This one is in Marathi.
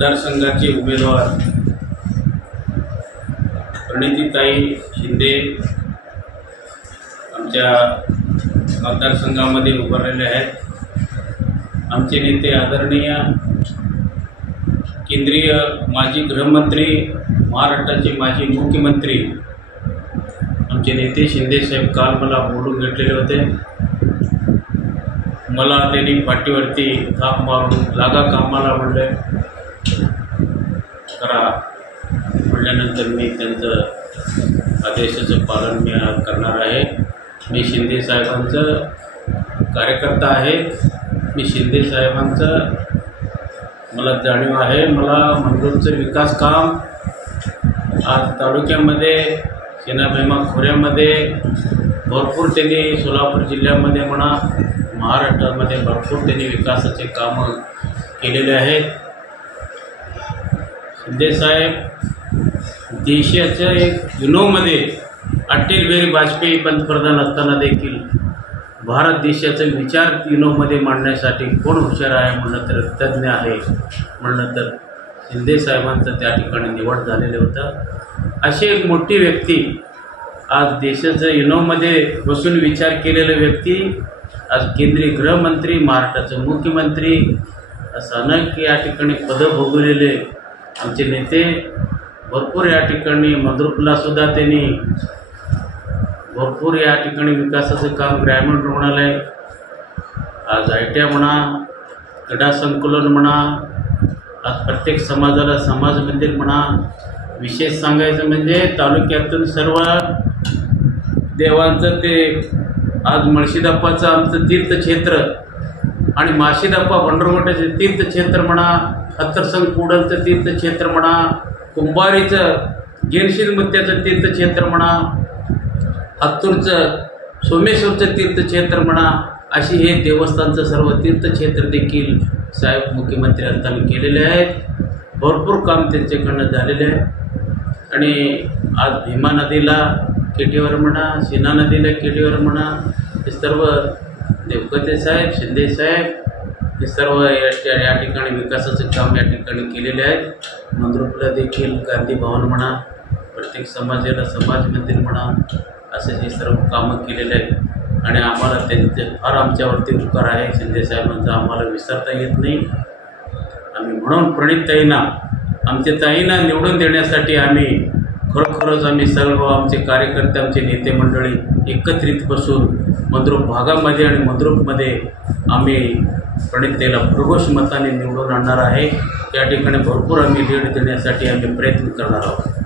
मतदारसंघाचे उमेदवार प्रणितीताई शिंदे आमच्या मतदारसंघामध्ये उभारलेले आहेत। आमचे नेते आदरणीय केंद्रीय माजी गृहमंत्री, महाराष्ट्राचे माजी मुख्यमंत्री आमचे नेते शिंदे साहेब काल मला बोलून घेतलेले होते। मला त्यांनी पाठीवरती थाप मारून लागा कामाला म्हणले, करा म्हटल्यानंतर मी त्यांचं आदेशाचं पालन मी करणार आहे। मी शिंदे साहेबांचं कार्यकर्ता आहे। मी शिंदे साहेबांचं मला जाणीव आहे। मला मंगरुळचं विकास काम आज तालुक्यामध्ये सेनाभीमा खोऱ्यामध्ये भरपूर त्यांनी, सोलापूर जिल्ह्यामध्ये म्हणा, महाराष्ट्रामध्ये भरपूर त्यांनी विकासाचे कामं केलेले आहेत। शिंदे साहेब देशाच्या एक युनोमध्ये अटल बिहारी वाजपेयी पंतप्रधान असताना देखील भारत देशाचा विचार युनोमध्ये मांडण्यासाठी कोण हुशार आहे म्हणलं तर, तज्ज्ञ आहे म्हणलं तर शिंदे साहेबांचं त्या ठिकाणी निवड झालेलं होतं। अशी एक मोठी व्यक्ती, आज देशाचं युनोमध्ये बसून विचार केलेलं व्यक्ती, आज केंद्रीय गृहमंत्री, महाराष्ट्राचे मुख्यमंत्री असं अनेक या ठिकाणी पदं भोगवलेले आमचे नेते भरपूर या ठिकाणी मंद्रुपला सुद्धा त्यांनी भरपूर या ठिकाणी विकासाचं काम, ग्रामीण रुग्णालय, आज ITI म्हणा, क्रीडा संकुलन म्हणा, आज प्रत्येक समाजाला समाज मंदिर म्हणा। विशेष सांगायचं म्हणजे तालुक्यातून सर्व देवांचं ते आज मुळशीदप्पाचं आमचं तीर्थक्षेत्र आणि माळशीदप्पा भंडारगोट्याचं तीर्थक्षेत्र म्हणा, हत्तरसंग कुडलचं तीर्थक्षेत्र म्हणा, कुंभारीचं गेनशील मुत्याचं तीर्थक्षेत्र म्हणा, हत्तूरचं सोमेश्वरचं तीर्थक्षेत्र म्हणा, अशी हे देवस्थानचं सर्व तीर्थक्षेत्र देखील साहेब मुख्यमंत्री असताना केलेले आहेत। भरपूर काम त्यांच्याकडनं झालेले आहे। आणि आज भीमा नदीला केटीवर म्हणा, सीना नदीला केटीवर म्हणा, हे सर्व देवकते साहेब, शिंदे साहेब हे सर्व या ठिकाणी विकासाचे काम या ठिकाणी केलेले आहेत। मंद्रुपला देखील गांधी भवन म्हणा, प्रत्येक समाजाला समाज मंदिर म्हणा, असे जे सर्व कामं केलेले आहेत। आणि आम्हाला त्यांचे फार आमच्यावरती उपकार आहे शिंदे साहेबांचा, आम्हाला विसरता येत नाही। आम्ही म्हणून प्रणितताईंना, आमच्या ताईंना निवडून देण्यासाठी आम्ही खरोखरच आम्ही सर्व आमचे कार्यकर्ते, आमचे नेते मंडळी एकत्रित बसून मंद्रुप भागामध्ये आणि मंद्रुपमध्ये आम्ही प्रणितताईला प्रघोष मताने निवडून आणणार आहे। या ठिकाणी भरपूर आम्ही लीड देण्यासाठी आम्ही प्रयत्न करणार आहोत।